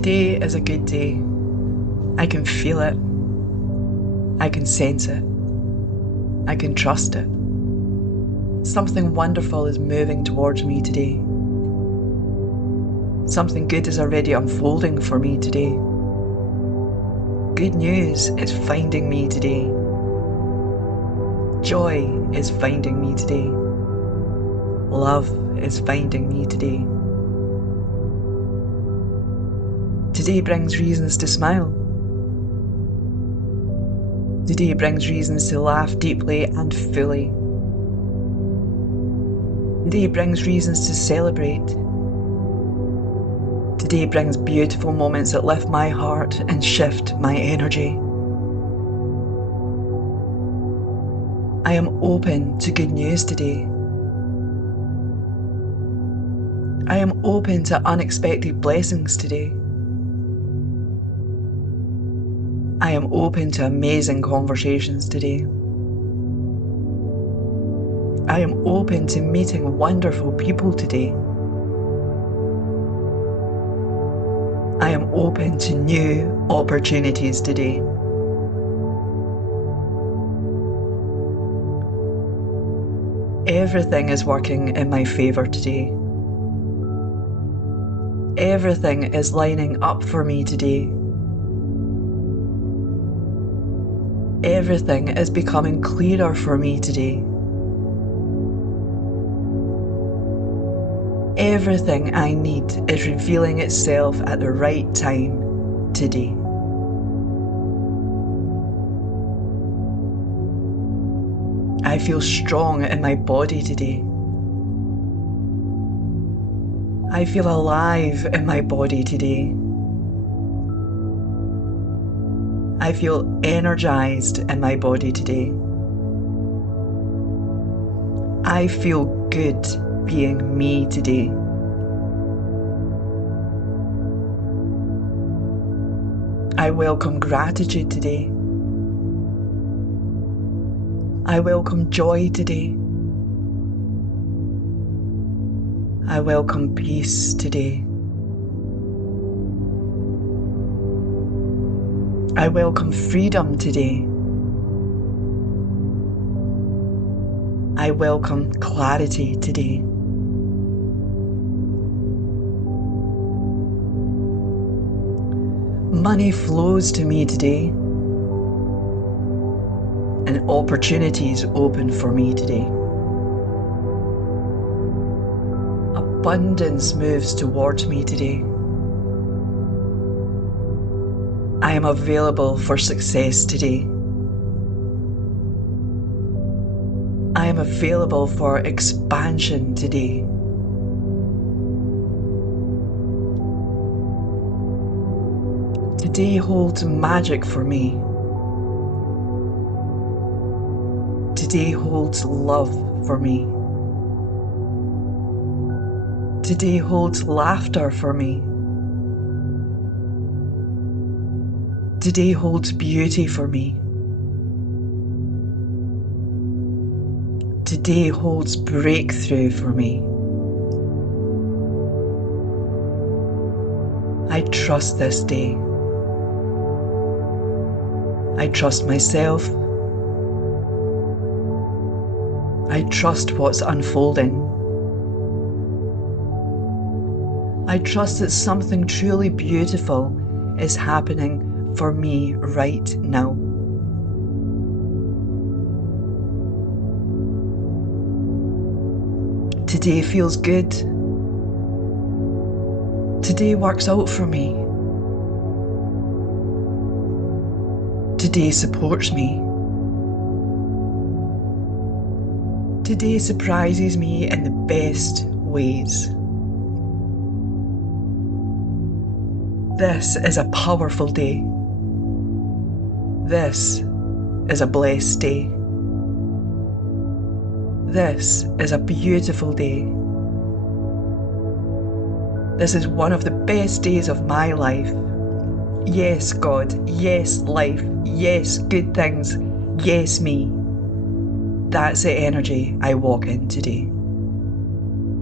Today is a good day. I can feel it. I can sense it. I can trust it. Something wonderful is moving towards me today. Something good is already unfolding for me today. Good news is finding me today. Joy is finding me today. Love is finding me today. Today brings reasons to smile. Today brings reasons to laugh deeply and fully. Today brings reasons to celebrate. Today brings beautiful moments that lift my heart and shift my energy. I am open to good news today. I am open to unexpected blessings today. I am open to amazing conversations today. I am open to meeting wonderful people today. I am open to new opportunities today. Everything is working in my favour today. Everything is lining up for me today. Everything is becoming clearer for me today. Everything I need is revealing itself at the right time today. I feel strong in my body today. I feel alive in my body today. I feel energized in my body today. I feel good being me today. I welcome gratitude today. I welcome joy today. I welcome peace today. I welcome freedom today. I welcome clarity today. Money flows to me today, and opportunities open for me today. Abundance moves towards me today. I am available for success today. I am available for expansion today. Today holds magic for me. Today holds love for me. Today holds laughter for me. Today holds beauty for me. Today holds breakthrough for me. I trust this day. I trust myself. I trust what's unfolding. I trust that something truly beautiful is happening for me right now. Today feels good. Today works out for me. Today supports me. Today surprises me in the best ways. This is a powerful day. This is a blessed day. This is a beautiful day. This is one of the best days of my life. Yes, God. Yes, life. Yes, good things. Yes, me. That's the energy I walk in today.